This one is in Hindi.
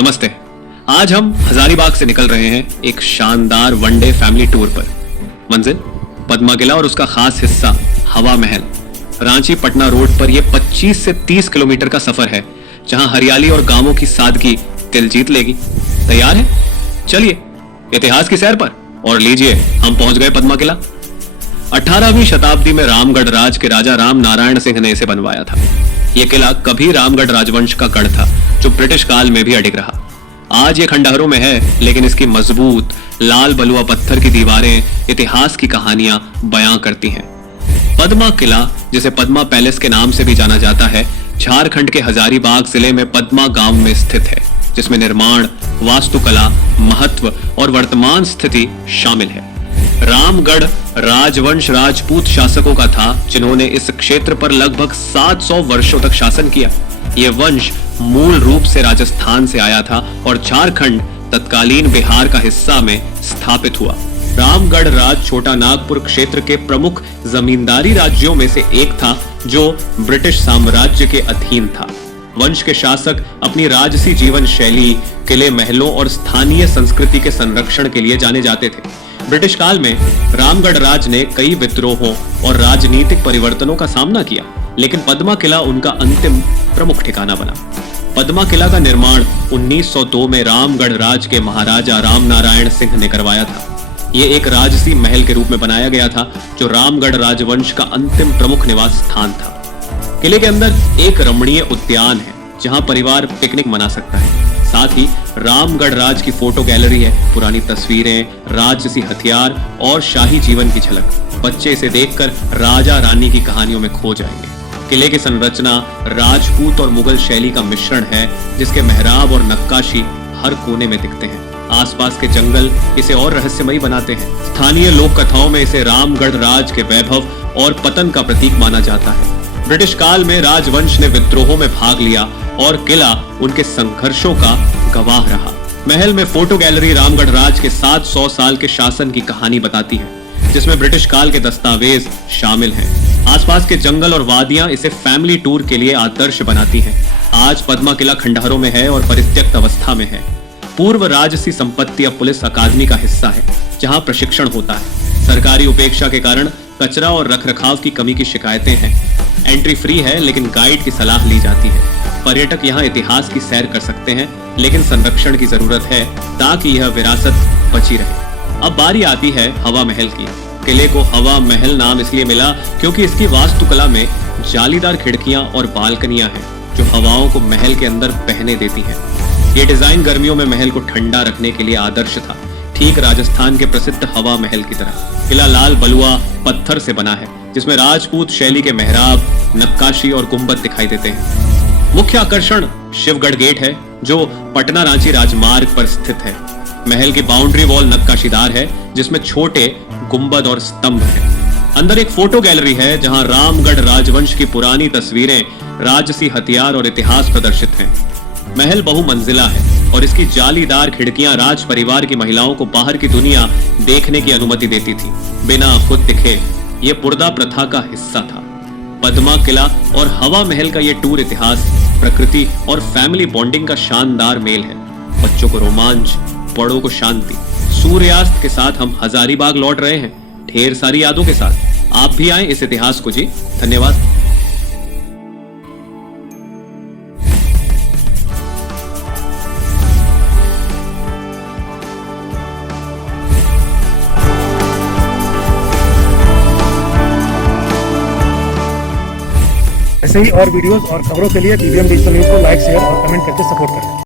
नमस्ते। आज हम हजारीबाग से निकल रहे हैं एक शानदार वनडे फैमिली टूर पर। मंजिल पद्मा किला और उसका खास हिस्सा हवा महल। रांची पटना रोड पर यह 25 से 30 किलोमीटर का सफर है, जहां हरियाली और गांवों की सादगी दिल जीत लेगी। तैयार है? चलिए इतिहास की सैर पर। और लीजिए, हम पहुंच गए पद्मा किला। 18वीं शताब्दी में रामगढ़ राज के राजा राम नारायण सिंह ने इसे बनवाया था। यह किला कभी रामगढ़ राजवंश का गढ़ था, जो ब्रिटिश काल में भी अडिग रहा। आज ये खंडहरों में है, लेकिन इसकी मजबूत लाल बलुआ पत्थर की दीवारें इतिहास की कहानियां बयां करती हैं। पद्मा किला, जिसे पद्मा पैलेस के नाम से भी जाना जाता है, झारखंड के हजारीबाग जिले में पद्मा गांव में स्थित है, जिसमें निर्माण, वास्तुकला, महत्व और वर्तमान स्थिति शामिल है। रामगढ़ राजवंश राजपूत शासकों का था, जिन्होंने इस क्षेत्र पर लगभग 700 वर्षों तक शासन किया। यह वंश मूल रूप से राजस्थान से आया था और झारखंड, तत्कालीन बिहार का हिस्सा में स्थापित हुआ। रामगढ़ राज छोटा नागपुर क्षेत्र के प्रमुख जमींदारी राज्यों में से एक था, जो ब्रिटिश साम्राज्य के अधीन था। वंश के शासक अपनी राजसी जीवन शैली, किले, महलों और स्थानीय संस्कृति के संरक्षण के लिए जाने जाते थे। ब्रिटिश काल में रामगढ़ राज ने कई विद्रोहों और राजनीतिक परिवर्तनों का सामना किया, लेकिन पद्मा किला उनका अंतिम प्रमुख ठिकाना बना। पद्मा किला का निर्माण 1902 में रामगढ़ राज के महाराजा रामनारायण सिंह ने करवाया था। यह एक राजसी महल के रूप में बनाया गया था, जो रामगढ़ राजवंश का अंतिम प्रमुख निवास स्थान था। किले के अंदर एक रमणीय उद्यान है, जहां परिवार पिकनिक मना सकता है। साथ ही रामगढ़ राज की फोटो गैलरी है, पुरानी तस्वीरें, राजसी हथियार और शाही जीवन की झलक। बच्चे इसे देखकर राजा रानी की कहानियों में खो जाएंगे। किले की संरचना राजपूत और मुगल शैली का मिश्रण है, जिसके मेहराब और नक्काशी हर कोने में दिखते हैं। आसपास के जंगल इसे और रहस्यमयी बनाते हैं। स्थानीय लोक कथाओं में इसे रामगढ़ राज के वैभव और पतन का प्रतीक माना जाता है। ब्रिटिश काल में राजवंश ने विद्रोहों में भाग लिया और किला उनके संघर्षों का गवाह रहा। महल में फोटो गैलरी रामगढ़ राज के 700 साल के शासन की कहानी बताती है, जिसमें ब्रिटिश काल के दस्तावेज शामिल हैं। आसपास के जंगल और वादियां इसे फैमिली टूर के लिए आदर्श बनाती हैं। आज पद्मा किला खंडहरों में है और परित्यक्त अवस्था में है। पूर्व राजसी संपत्ति अब पुलिस अकादमी का हिस्सा है, जहां प्रशिक्षण होता है। सरकारी उपेक्षा के कारण कचरा और रखरखाव की कमी की शिकायतें हैं। एंट्री फ्री है, लेकिन गाइड की सलाह ली जाती है। पर्यटक यहाँ इतिहास की सैर कर सकते हैं, लेकिन संरक्षण की जरूरत है ताकि यह विरासत बची रहे। अब बारी आती है हवा महल की। किले को हवा महल नाम इसलिए मिला क्योंकि इसकी वास्तुकला में जालीदार खिड़कियां और बालकनियां हैं, जो हवाओं को महल के अंदर बहने देती हैं। ये डिजाइन गर्मियों में महल को ठंडा रखने के लिए आदर्श था, ठीक राजस्थान के प्रसिद्ध हवा महल की तरह। किला लाल बलुआ पत्थर से बना है, जिसमें राजपूत शैली के मेहराब, नक्काशी और गुंबद दिखाई देते हैं। मुख्य आकर्षण शिवगढ़ गेट है, जो पटना रांची राजमार्ग पर स्थित है। महल की बाउंड्री वॉल नक्काशीदार है, जिसमें छोटे गुंबद और स्तंभ हैं। अंदर एक फोटो गैलरी है, जहां रामगढ़ राजवंश की पुरानी तस्वीरें, राजसी हथियार और इतिहास प्रदर्शित हैं। महल बहुमंजिला है और इसकी जालीदार खिड़कियां राज परिवार की महिलाओं को बाहर की दुनिया देखने की अनुमति देती थी, बिना खुद दिखे। ये पुर्दा प्रथा का हिस्सा था। पद्मा किला और हवा महल का ये टूर इतिहास, प्रकृति और फैमिली बॉन्डिंग का शानदार मेल है। बच्चों को रोमांच, बड़ों को शांति। सूर्यास्त के साथ हम हजारीबाग लौट रहे हैं, ढेर सारी यादों के साथ। आप भी आए इस इतिहास को जी। धन्यवाद। ऐसे ही और वीडियोस और खबरों के लिए TVM डिजिटल न्यूज़ को लाइक, शेयर और कमेंट करके सपोर्ट करें।